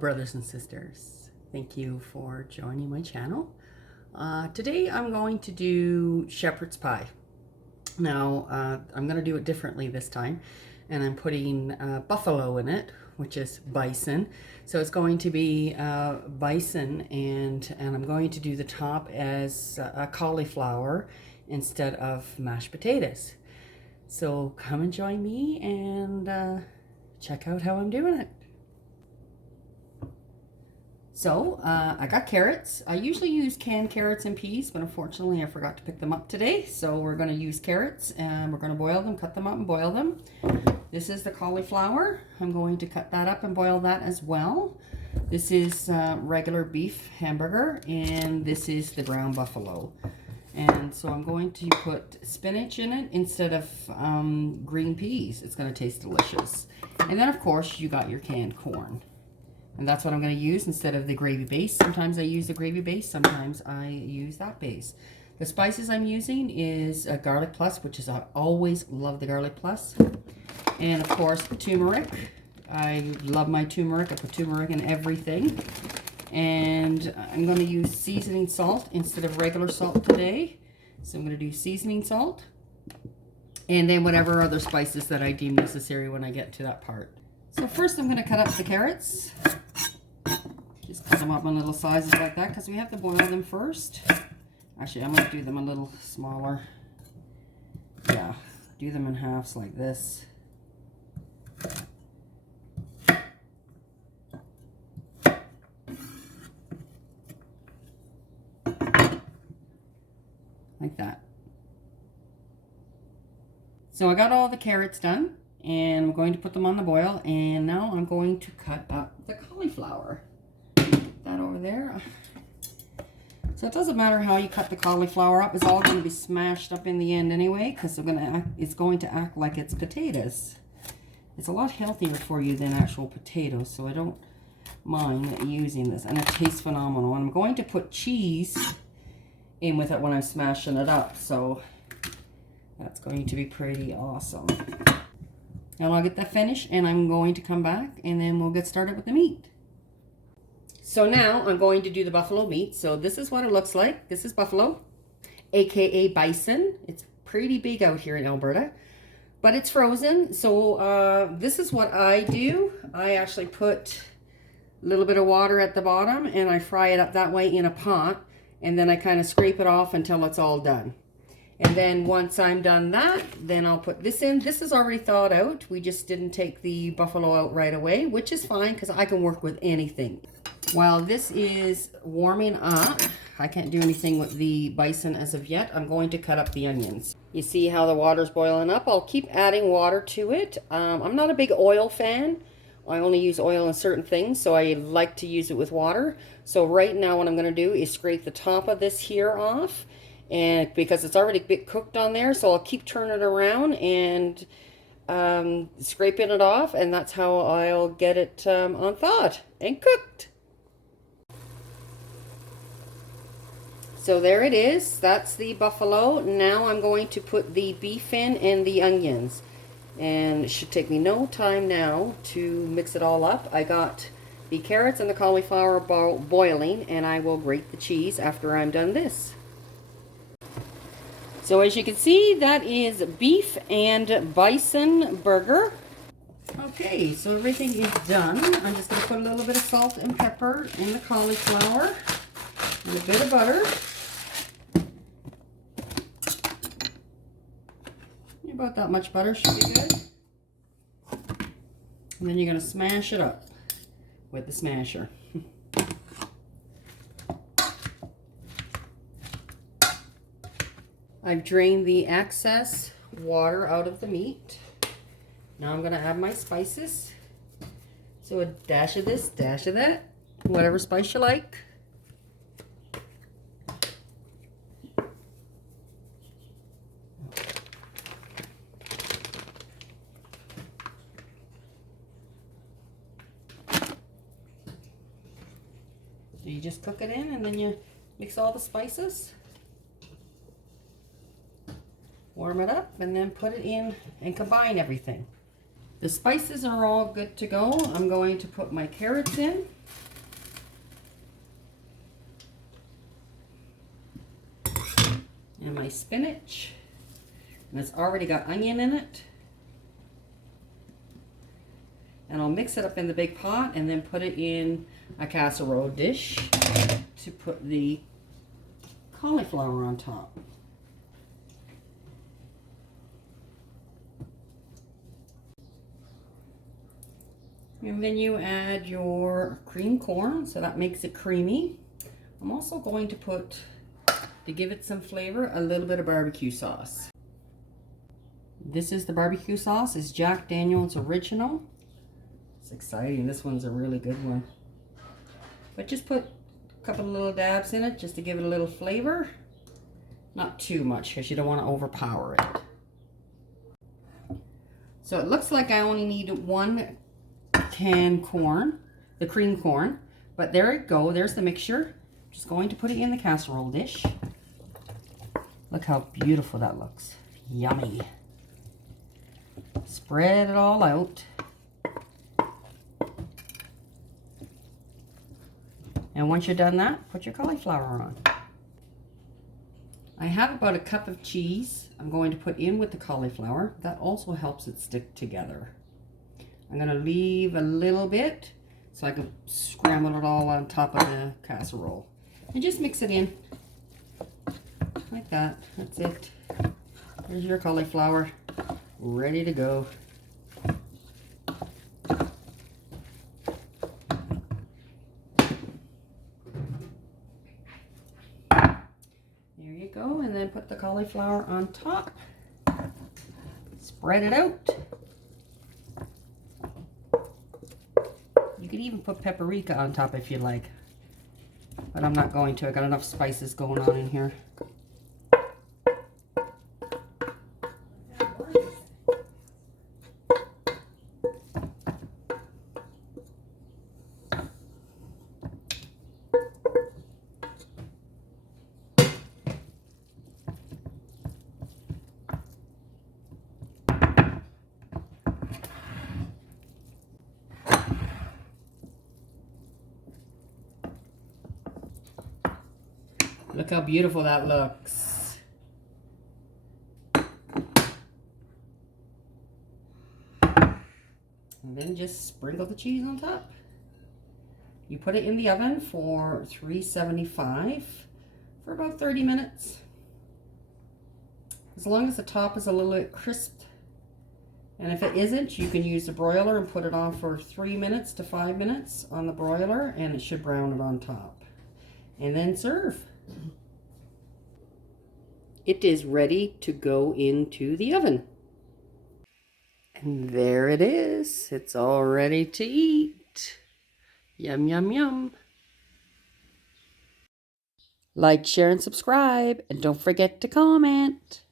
brothers and sisters. Thank you for joining my channel. Today I'm going to do shepherd's pie. Now I'm going to do it differently this time, and I'm putting buffalo in it, which is bison. So it's going to be bison, and I'm going to do the top as a cauliflower instead of mashed potatoes. So come and join me and check out how I'm doing it. So I got carrots. I usually use canned carrots and peas, but unfortunately I forgot to pick them up today. So we're going to use carrots and we're going to boil them, cut them up and boil them. This is the cauliflower. I'm going to cut that up and boil that as well. This is regular beef hamburger, and this is the ground buffalo. And so I'm going to put spinach in it instead of green peas. It's going to taste delicious. And then of course you got your canned corn. And that's what I'm going to use instead of the gravy base. Sometimes I use the gravy base, sometimes I use that base. The spices I'm using is a garlic plus, which is, I always love the garlic plus. And of course turmeric. I love my turmeric. I put turmeric in everything. And I'm going to use seasoning salt instead of regular salt today. So I'm going to do seasoning salt. And then whatever other spices that I deem necessary when I get to that part. So first I'm going to cut up the carrots. Just cut them up in little sizes like that because we have to boil them first. Actually, I'm going to do them a little smaller. Yeah, do them in halves like this. Like that. So I got all the carrots done, and I'm going to put them on the boil, and now I'm going to cut up the cauliflower. Put that over there. So it doesn't matter how you cut the cauliflower up, it's all going to be smashed up in the end anyway, because it's going to act like it's potatoes. It's a lot healthier for you than actual potatoes, so I don't mind using this, and it tastes phenomenal. And I'm going to put cheese in with it when I'm smashing it up, so that's going to be pretty awesome. Now I'll get that finished and I'm going to come back and then we'll get started with the meat. So now I'm going to do the buffalo meat. So this is what it looks like. This is buffalo, aka bison. It's pretty big out here in Alberta, but it's frozen. So this is what I do. I actually put a little bit of water at the bottom and I fry it up that way in a pot, and then I kind of scrape it off until it's all done. And then once I'm done that, then I'll put this in. This is already thawed out. We just didn't take the buffalo out right away, which is fine because I can work with anything. While this is warming up, I can't do anything with the bison as of yet. I'm going to cut up the onions. You see how the water's boiling up? I'll keep adding water to it. I'm not a big oil fan. I only use oil in certain things, so I like to use it with water. So right now what I'm going to do is scrape the top of this here off. And because it's already a bit cooked on there, so I'll keep turning it around and scraping it off, and that's how I'll get it on thawed and cooked. So there it is. That's the buffalo. Now I'm going to put the beef in and the onions. And it should take me no time now to mix it all up. I got the carrots and the cauliflower boiling, and I will grate the cheese after I'm done this. So as you can see, that is beef and bison burger. Okay, so everything is done. I'm just going to put a little bit of salt and pepper in the cauliflower and a bit of butter. About that much butter should be good. And then you're going to smash it up with the smasher. I've drained the excess water out of the meat. Now I'm going to add my spices. So a dash of this, dash of that, whatever spice you like. So you just cook it in and then you mix all the spices. Warm it up and then put it in and combine everything. The spices are all good to go. I'm going to put my carrots in. and my spinach. And it's already got onion in it. And I'll mix it up in the big pot and then put it in a casserole dish to put the cauliflower on top. And then you add your cream corn, so that makes it creamy. I'm also going to put, to give it some flavor, a little bit of barbecue sauce. This is the barbecue sauce. It's Jack Daniel's Original. It's exciting. This one's a really good one. But just put a couple of little dabs in it just to give it a little flavor. Not too much because you don't want to overpower it. So it looks like I only need 1 can corn, the cream corn. But there it go. There's the mixture. Just going to put it in the casserole dish. Look how beautiful that looks. Yummy. Spread it all out. And once you're done that, put your cauliflower on. I have about a cup of cheese I'm going to put in with the cauliflower. That also helps it stick together. I'm going to leave a little bit so I can scramble it all on top of the casserole. And just mix it in. Like that. That's it. There's your cauliflower. Ready to go. There you go. And then put the cauliflower on top. Spread it out. You could even put paprika on top if you like. But I'm not going to. I got enough spices going on in here. Look how beautiful that looks. And then just sprinkle the cheese on top. You put it in the oven for 375 for about 30 minutes. As long as the top is a little bit crisp. And if it isn't, you can use the broiler and put it on for 3 minutes to 5 minutes on the broiler, and it should brown it on top. And then serve. It is ready to go into the oven. And there it is. It's all ready to eat. Yum, yum, yum. Like, share, and subscribe. And don't forget to comment.